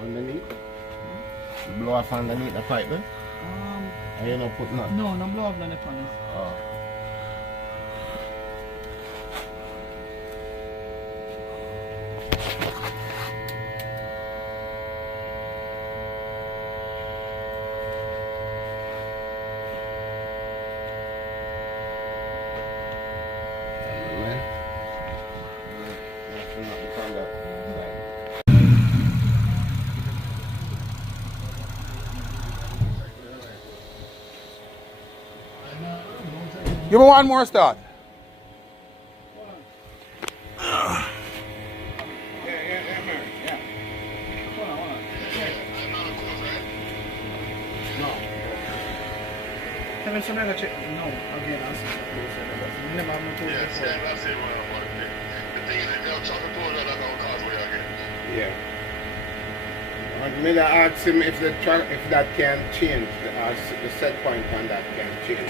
underneath. You blow off underneath the pipe, eh? And you don't put nothing? No, no blow off on the panel. Oh. Give me one more start. Kevin, so never check. No, again, I'll see. Never have no tool. Yeah, that's it. The thing is, they'll chop the tool out of cars where you get. Yeah. And me ask him if that can change, the set point on that can change.